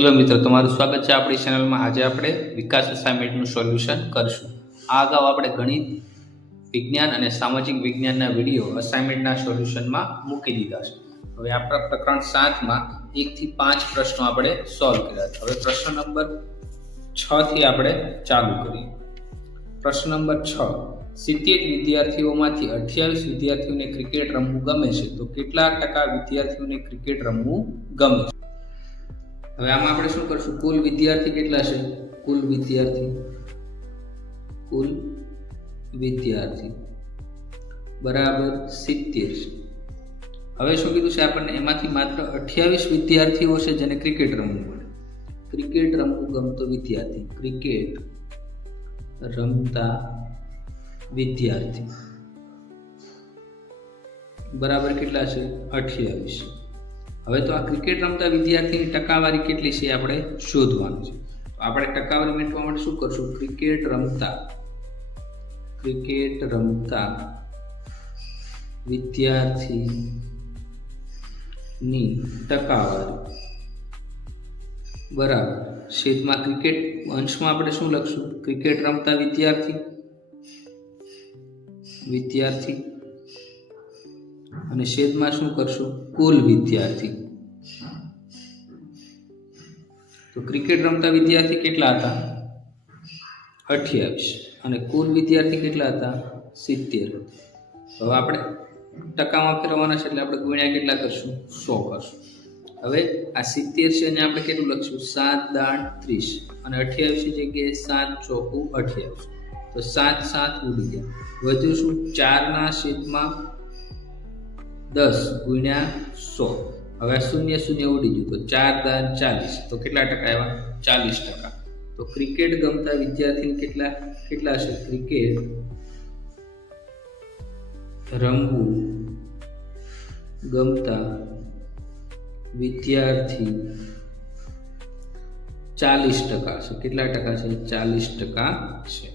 Hello મિત્રો, તમારું સ્વાગત છે આપણી ચેનલમાં. આજે આપણે વિકાસ અસાઇનમેન્ટનું સોલ્યુશન કરીશું. આ અગાઉ આપણે ગણિત, વિજ્ઞાન અને સામાજિક વિજ્ઞાનના વીડિયો અસાઇનમેન્ટના સોલ્યુશનમાં મૂકી દીધા છે. હવે આપણા પ્રકરણ સાતમાં એકથી પાંચ પ્રશ્નો આપણે સોલ્વ કર્યા છે. હવે પ્રશ્ન નંબર છથી આપણે ચાલુ કરીએ. પ્રશ્ન નંબર છ. સિત્તેર વિદ્યાર્થીઓમાંથી અઠ્યાવીસ વિદ્યાર્થીઓને ક્રિકેટ રમવું ગમે છે? તો કેટલા ટકા વિદ્યાર્થીઓને ક્રિકેટ રમવું ગમે છે? હવે આમાં આપણે શું કરશું? કુલ વિદ્યાર્થી કેટલા છે? કુલ વિદ્યાર્થી. કુલ વિદ્યાર્થી. બરાબર સિત્તેર હવે શું કીધું છે આપણને? એમાંથી માત્ર અઠ્યાવીસ વિદ્યાર્થીઓ છે જેને ક્રિકેટ રમવું પડે. ક્રિકેટ રમવું ગમતો વિદ્યાર્થી. ક્રિકેટ રમતા વિદ્યાર્થી. બરાબર કેટલા છે? અઠ્યાવીસ. હવે તો આ ક્રિકેટ રમતા વિદ્યાર્થીની ટકાવારી કેટલી છે આપણે શોધવાનું છે. તો આપણે ટકાવારી મેળવવા માટે શું કરશું? ક્રિકેટ રમતા. ક્રિકેટ રમતા વિદ્યાર્થીની ટકાવારી. બરાબર. છેદમાં ક્રિકેટ અંશમાં આપણે શું લખશું? ક્રિકેટ રમતા વિદ્યાર્થી. વિદ્યાર્થી અને છેદમાં શું કરશું? કુલ વિદ્યાર્થી. તો ક્રિકેટ રમતા વિદ્યાર્થી કેટલા હતા? અઠ્યાવીસ. અને કુલ વિદ્યાર્થી કેટલા હતા? સિત્તેર. હવે આપણે ટકામાં ફેરવવાના છે એટલે આપણે ગુણ્યા કેટલા કરશું? સો કરશું. હવે આ સિત્તેર છે અને આપણે કેટલું લખશું? સાત દાણ ત્રીસ. અને અઠ્યાવીસની જગ્યાએ સાત ચોખ્ખું અઠ્યાવીસ. તો સાત સાત ઉડી ગયા. વધુ શું? ચારના છેદમાં દસ ગુણ્યા સો. હવે શૂન્ય શૂન્ય ઉડી ગયું. તો ચાર દાન ચાલીસ. તો કેટલા ટકા આવ્યા? ચાલીસ ટકા. તો ક્રિકેટ ગમતા વિદ્યાર્થીને કેટલા કેટલા છે ક્રિકેટ, રમવું ગમતા વિદ્યાર્થી ચાલીસ ટકા છે કેટલા ટકા છે? ચાલીસ ટકા છે.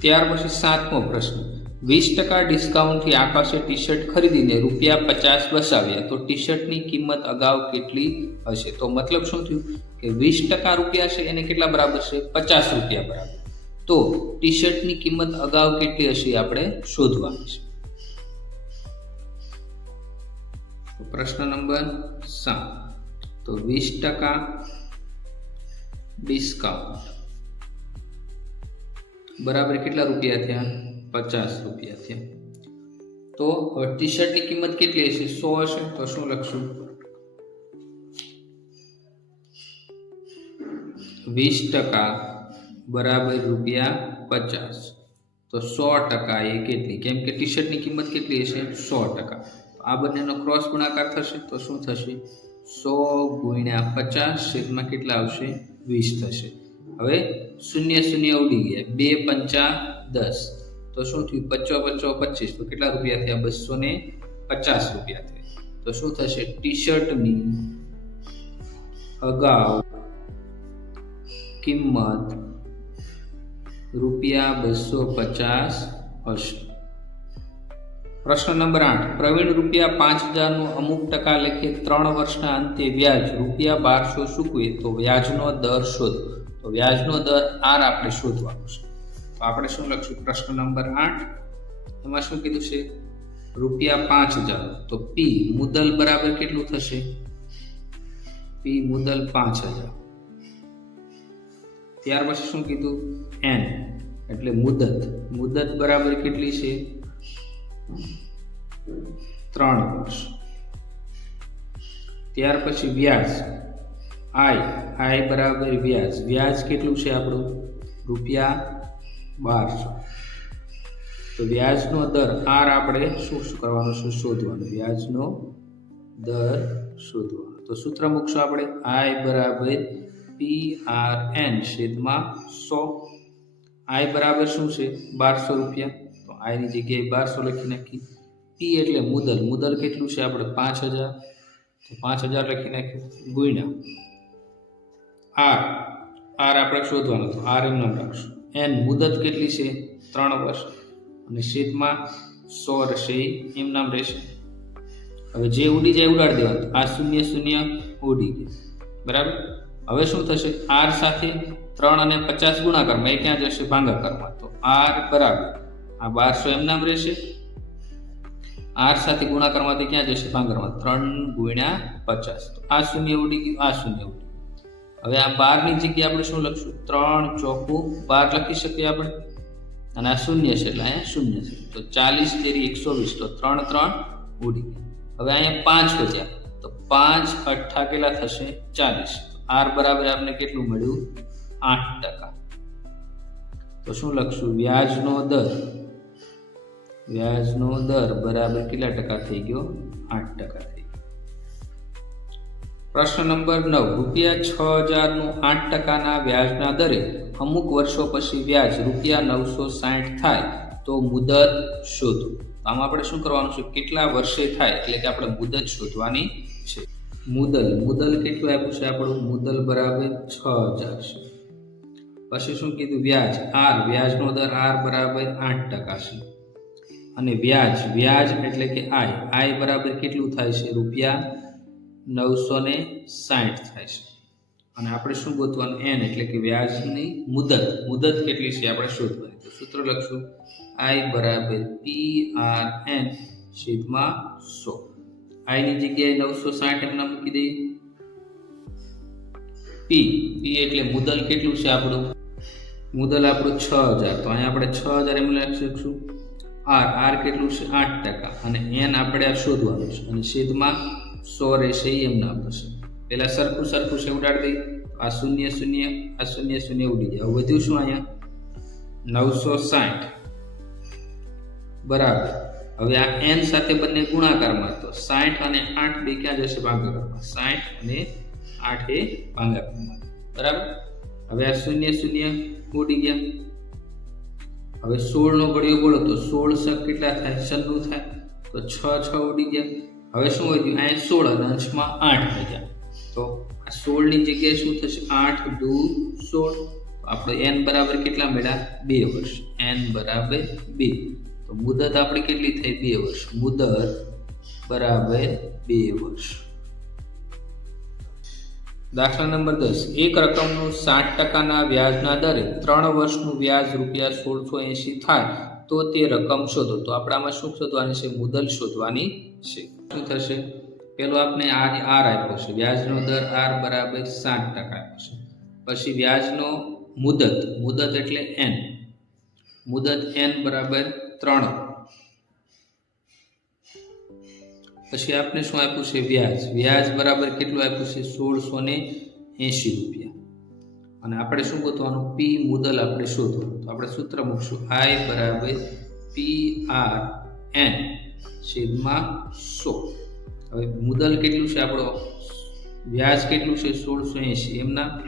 ત્યાર પછી સાતમો પ્રશ્ન. વીસ ટકા ડિસ્કાઉન્ટથી આકાશે ટી શર્ટ ખરીદીને રૂપિયા પચાસ વસાવ્યા. તો ટી શર્ટની કિંમત અગાઉ કેટલી હશે? તો મતલબ શું થયું? કે વીસ ટકા રૂપિયા છે, એને કેટલા બરાબર છે? પચાસ રૂપિયા બરાબર. તો ટી શર્ટની કિંમત અગાઉ કેટલી હશે આપણે શોધવાની છે. પ્રશ્ન નંબર સાત. તો વીસ ટકા ડિસ્કાઉન્ટ. બરાબર કેટલા રૂપિયા થયા? પચાસ રૂપિયા થયા તો ટી શર્ટની કિંમત કેટલી હશે? સો હશે? તો શું લખશું? વીસ ટકા બરાબર રૂપિયા પચાસ. તો સો ટકા એ કેટલી? કેમ કે ટી શર્ટની કિંમત કેટલી હશે? સો ટકા. આ બંનેનો ક્રોસ ગુણાકાર થશે, તો શું થશે? સો ગુણ્યા પચાસ છેદમાં કેટલા આવશે? વીસ થશે. હવે શૂન્ય શૂન્ય ઉડી ગયા. બે પંચા દસ. તો શું થયું પચો પચો પચીસ, તો કેટલા રૂપિયા થયા? બસો ને પચાસ રૂપિયા થયા. તો શું થશે? ટી શર્ટની અગાઉ કિંમત રૂપિયા બસો પચાસ હશે. પ્રશ્ન નંબર આઠ. પ્રવીણ રૂપિયા પાંચ હજારનું અમુક ટકા લેખે ત્રણ વર્ષના અંતે વ્યાજ. રૂપિયા બારસો ચૂકવે તો વ્યાજનો દર શોધો. તો વ્યાજનો દર આર આપણે શોધવાનો છે. તો આપણે શું લખશું? પ્રશ્ન નંબર આઠ. એમાં શું કીધું છે? રૂપિયા પાંચ હજાર. તો પી મુદલ બરાબર કેટલું થશે? પી મુદલ પાંચ હજાર. ત્યાર પછી શું કીધું? એન એટલે મુદત. મુદત બરાબર કેટલી છે? ત્રણ વર્ષ. ત્યાર પછી વ્યાજ. આય આય બરાબર વ્યાજ. વ્યાજ કેટલું છે આપણું? રૂપિયા બારસો. તો વ્યાજનો દર આર આપણે શું શું કરવાનું છે? શોધવાનું. વ્યાજનો દર શોધવાનો. તો સૂત્ર મૂકશું આપણે. આય બરાબર પી આર એન છેદમાં સો. આય બરાબર શું છે? બારસો રૂપિયા. તો આઈની જગ્યાએ બારસો લખી નાખી. પી એટલે મુદલ. મુદલ કેટલું છે આપણે? પાંચ હજાર. તો પાંચ હજાર લખી નાખ્યું. ગુણ્યા. આર. આર આપણે શોધવાનું. તો આર એમ નામ રાખશું. એન મુદત કેટલી છે? ત્રણ વર્ષ. અને શીતમાં સો રહેશે એમ નામ રહેશે. હવે જે ઉડી જાય ઉડાડી દેવાનું. આ શૂન્ય શૂન્ય ઉડી ગયું. બરાબર? હવે શું થશે? આર સાથે ત્રણ અને પચાસ ગુણાકારમાં. એ ક્યાં જશે? ભાંગાકારમાં. તો આર બરાબર. આ બારસો એમ નામ રહેશે. આર સાથે ગુણાકારમાંથી ક્યાં જશે? ભાંગરમાં ત્રણ ગુણ્યા પચાસ. આ શૂન્ય ઉડી ગયું, આ શૂન્ય ઉડી હવે આ બારની જગ્યાએ આપણે શું લખશું? ત્રણ ચોખ્ખું બાર લખી શકીએ આપણે? અને આ શૂન્ય છે એટલે અહીંયા શૂન્ય છે. તો ચાલીસ તેરી એકસો વીસ, તો ત્રણ ત્રણ ઉડી હવે અહીંયા પાંચ વધ્યા. તો પાંચ અઠ્ઠા કેટલા થશે? ચાલીસ. આર બરાબર આપણે કેટલું મળ્યું? આઠ ટકા. તો શું લખશું? વ્યાજનો દર. વ્યાજનો દર બરાબર કેટલા ટકા થઈ ગયો? આઠ ટકા પ્રશ્ન નંબર નવ. રૂપિયા છ હજારનું આઠ ટકાના વ્યાજના દરે અમુક વર્ષો પછી વ્યાજ રૂપિયા નવસો સાઠ થાય તો મુદત શોધો. આમાં આપણે શું કરવાનું છે? કેટલા વર્ષે થાય? એટલે કે આપણે મુદત શોધવાની છે. મુદલ. મુદલ કેટલું આપ્યું છે આપણું? મુદલ બરાબર છ હજાર છે. પછી શું કીધું? વ્યાજ. આર. વ્યાજનો દર આર બરાબર આઠ ટકા છે. અને વ્યાજ. વ્યાજ એટલે કે આય. આય બરાબર કેટલું થાય છે? રૂપિયા નવસો ને સાઠ થાય છે. અને આપણે શું ગોતવાનું? એન એટલે કે વ્યાજની મુદત. મુદત કેટલી છે? આપણે શોધવાની. તો સૂત્ર લખશું. આઈ બરાબર પી આર એન છેદમાં સો. આઈની જગ્યાએ નવસો સાઠ એમના મૂકી દઈએ. પી પી એટલે મુદલ કેટલું છે આપણું? મુદલ આપણું છ હજાર. તો અહીંયા આપણે છ હજાર એમ લખી શકશું. આર આર કેટલું છે? આઠ ટકા. અને એન આપણે આ શોધવાનું છે. અને છેદમાં સો રહેશે એ એમના થશે પહેલાં સરખું સરખું છે ઉડાડી દઈ આ શૂન્ય શૂન્ય, આ શૂન્ય શૂન્ય ઉડી જાય. વધ્યું શું અહીંયા? નવસો સાઠ. બરાબર. હવે આ એન સાથે બંને ગુણાકારમાં તો સાઠ અને આઠ બે ક્યાં જશે? ભાગાકારમાં. સાઠ અને આઠ એ ભાગાકારમાં. બરાબર? હવે આ શૂન્ય શૂન્ય ઉડી ગયા. હવે સોળ નો ઘડિયો બોલો તો સોળ સક કેટલા થાય? છન્નું થાય. તો છ છ ઉડી ગયા. હવે શું વધ્યું અહીંયા સોળ અને અંશમાં આઠ વધ્યા તો આ સોળની જગ્યાએ શું થશે? આઠ દુ સોળ. આપણે એન બરાબર કેટલા મળ્યા? બે વર્ષ. એન બરાબર બે. તો મુદત આપણે કેટલી થઈ? બે વર્ષ. મુદત બરાબર બે વર્ષ. દાખલા નંબર દસ. એક રકમનું સાઠ ટકાના વ્યાજના દરે ત્રણ વર્ષનું વ્યાજ રૂપિયા સોળસો એંશી થાય તો તે રકમ શોધો. તો આપણામાં શું શોધવાની છે? મુદલ શોધવાની છે. શું થશે? પેલો આપણે આર આર આપ્યો છે. વ્યાજનો દર આર બરાબર સાઠ ટકા આપ્યો છે. પછી વ્યાજનો મુદત મુદત એટલે એન. મુદત એન બરાબર ત્રણ. પછી આપણે શું આપ્યું છે? વ્યાજ. વ્યાજ બરાબર કેટલું આપ્યું છે? સોળસો ને એંશી રૂપિયા. અને આપણે શું ગોતવાનું? પી મુદલ આપણે શોધવાનું. તો આપણે સૂત્ર મૂકશું. આઈ બરાબર પી આર એન. છેદમાં સો. હવે મુદલ કેટલું છે આપણો? વ્યાજ કેટલું છે? સોળસો એંશી. એમના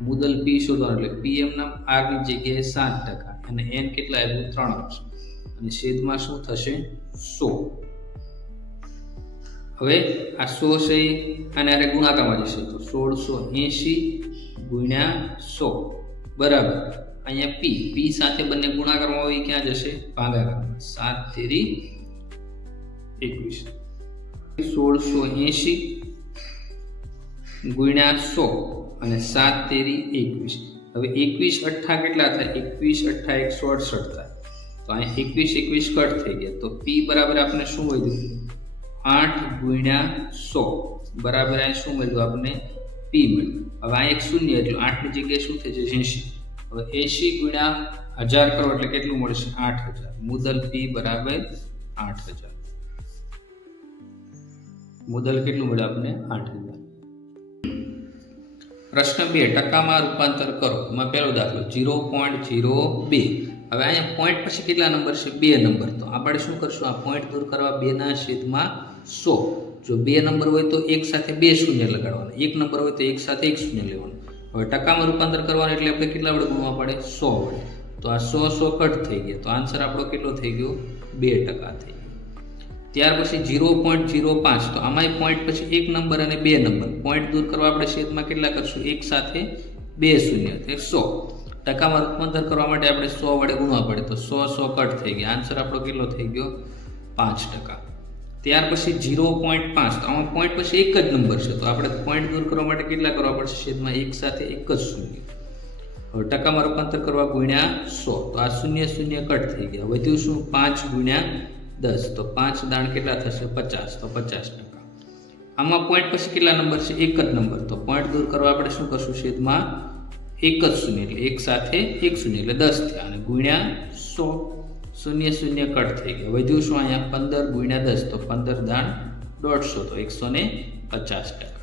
મુદલ પી શોધવાનું એટલે પી એમના આરની જગ્યાએ સાત ટકા અને એન કેટલા આવ્યું? ત્રણ વર્ષ અને છેદમાં શું થશે? સો. હવે આ સો છે અને આને ગુણાકારમાં જશે તો સોળસો એંશી ગુણ્યા સો. બરાબર. અહીંયા પી પી સાથે બંને ગુણાકારમાં આવી ક્યાં જશે? ભાગાકારમાં. સાત તેરી એકવીસ. સોળસો એંશી ગુણ્યા સો અને સાત તેરી એકવીસ. હવે એકવીસ અઠ્ઠા કેટલા થાય? એકવીસ અઠ્ઠા એકસો અડસઠ થાય. તો અહીંયા એકવીસ એકવીસ કટ થઈ ગયા. તો પી બરાબર આપણે શું વધ્યું આઠ ગુણ્યા સો. બરાબર અહીં શું મળ્યું? આપણે પી મળ્યું. હવે આ એક શૂન્ય એટલે આઠની જગ્યાએ શું થઈ જશે? એંશી. હવે એંશી ગુણ્યા હજાર કરો એટલે કેટલું મળશે? આઠ હજાર. મુદલ પી બરાબર આઠ હજાર. મુદલ કેટલું મળ્યું આપણને આઠ હજાર. પ્રશ્ન બે, ટકામાં રૂપાંતર કરો. એમાં પહેલો દાખલો જીરો પોઈન્ટ જીરો બે. હવે અહીંયા પોઈન્ટ પછી કેટલા નંબર છે? બે નંબર. તો આપણે શું કરશું? આ પોઈન્ટ દૂર કરવા બેના છેદમાં સો. જો બે નંબર હોય તો એક સાથે બે શૂન્ય લગાડવાના. એક નંબર હોય તો એક સાથે એક શૂન્ય લેવાનું. હવે ટકામાં રૂપાંતર કરવાનું એટલે આપણે કેટલા વડે ગુણવા પડે? સો વડે. તો આ સો સો કટ થઈ ગયા. તો આન્સર આપણો કેટલો થઈ ગયો? બે ટકા થઈ ગયો. ત્યાર પછી જીરો પોઈન્ટ જીરો પાંચ. તો આમાંય પોઈન્ટ પછી એક નંબર અને બે નંબર પોઈન્ટ દૂર કરવા આપણે છેદમાં કેટલા કરશું? એક સાથે બે શૂન્ય. સો. ટકામાં રૂપાંતર કરવા માટે આપણે સો વડે ગુણવા પડે. તો સો સો કટ થઈ ગયા. આન્સર આપણો કેટલો થઈ ગયો? પાંચ ટકા. ત્યાર પછી ઝીરો પોઈન્ટ પાંચ. તો આમાં પોઈન્ટ પછી એક જ નંબર છે. તો આપણે પોઈન્ટ દૂર કરવા માટે કેટલા કરવા પડશે? છેદમાં એક સાથે એક જ શૂન્ય. હવે ટકામાં રૂપાંતર કરવા ગુણ્યા સો. તો આ શૂન્ય શૂન્ય કટ થઈ ગયા. વધ્યું શું? પાંચ ગુણ્યા દસ, તો પાંચ દાણ કેટલા થશે? પચાસ, તો પચાસ ટકા. આમાં પોઈન્ટ પછી કેટલા નંબર છે? એક જ નંબર તો પોઈન્ટ દૂર કરવા આપણે શું કરશું? છેદમાં એક જ શૂન્ય. એટલે એક સાથે એક શૂન્ય. એટલે દસ થયા અને ગુણ્યા સો. શૂન્ય શૂન્ય કટ થઈ ગયો. વધ્યું શું અહીંયા પંદર ગુણ્યા દસ, તો પંદર દાણ દોઢસો. તો એકસો ને પચાસ ટકા.